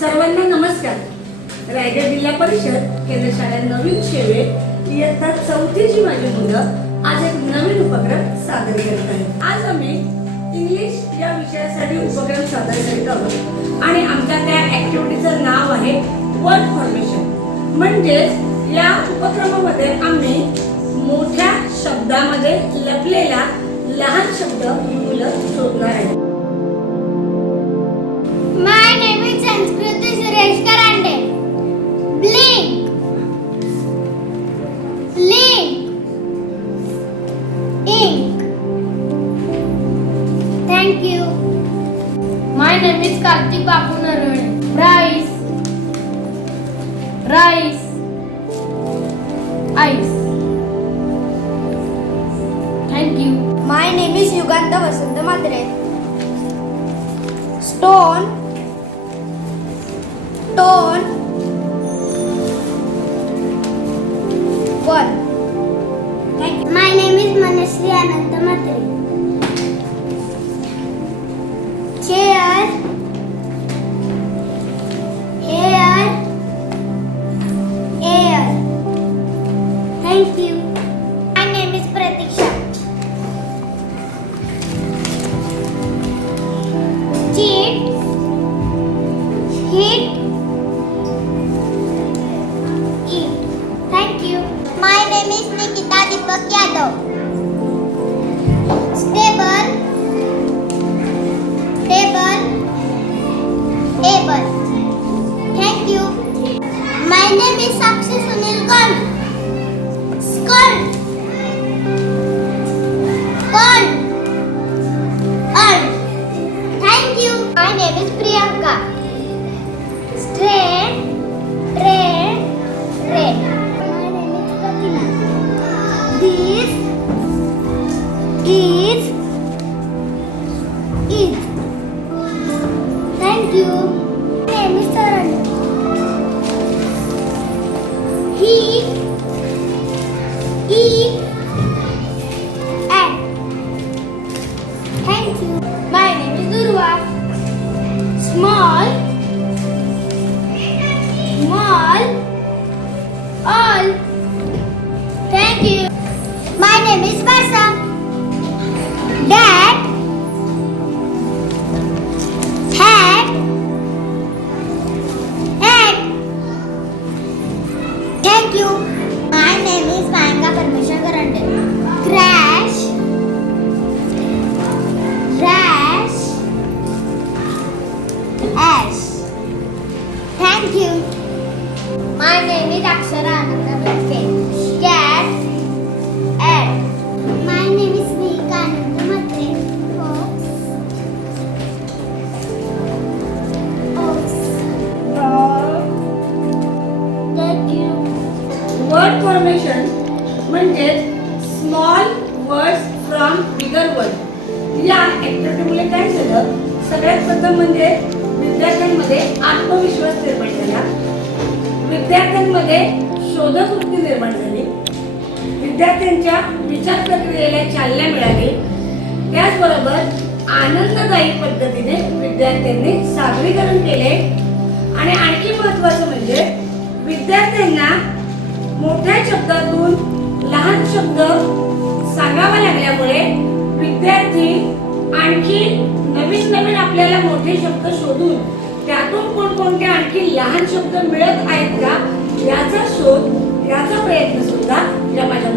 सर्वांना नमस्कार. रायगड जिल्हा परिषद केंद्र शाळा नवीन शेवे इयत्ता चौथीची माझी मुलं आज एक नवीन उपक्रम सादर करत आहेत. आज आम्ही इंग्लिश या विषयासाठी उपक्रम सादर करीत आहोत. आणि आमच्या त्या ऍक्टिव्हिटीचं नाव आहे वर्ड फॉर्मेशन म्हणजेच या उपक्रमामध्ये आम्ही मोठ्या शब्दामध्ये लपलेला लहान शब्द मुलं शोधणार आहे thank you my name is Kartik Bapu Naravane rice rice ice thank you my name is Yugant Vasant Matre stone tone one thank you my name is Manashree Anand Matre share. Sakshi Sunil Khan. Skull. Corn. Earn. Thank you. My name is Priyanka. Straight, train, train. My name is Pratima. This is is. Eat and Thank you. My name is Durva. Small, small, all. Thank you. My name is Vasa. Thank you. My name is Akshara Ananda Bhatte. Cat. Ant. My name is Nika Ananda Matre. Fox. Ox. Dog. Thank you. Word formation म्हणजेच small words from bigger word या ऍक्टिव्हिटीमुळे काय झालं सगळ्यात प्रथम म्हणजे विद्यार्थ्यांमध्ये आत्मविश्वास निर्माण झाला. विद्यार्थ्यांमध्ये शोधवृत्ती निर्माण झाली. विद्यार्थ्यांच्या विचार प्रक्रियेला चालना मिळाली. त्याचबरोबर आनंददायी पद्धतीने विद्यार्थ्यांनी सादरीकरण केले. आणि आणखी महत्वाचं म्हणजे विद्यार्थ्यांना मोठ्या शब्दातून लहान शब्द सांगावा लागल्यामुळे विद्यार्थी आणखी नवीन नवीन आपल्याला मोठे शब्द शोधून त्यातून कोणकोणते आणखी लहान शब्द मिळत आहेत का? याचा शोध याचा प्रयत्न सुद्धा या माझ्या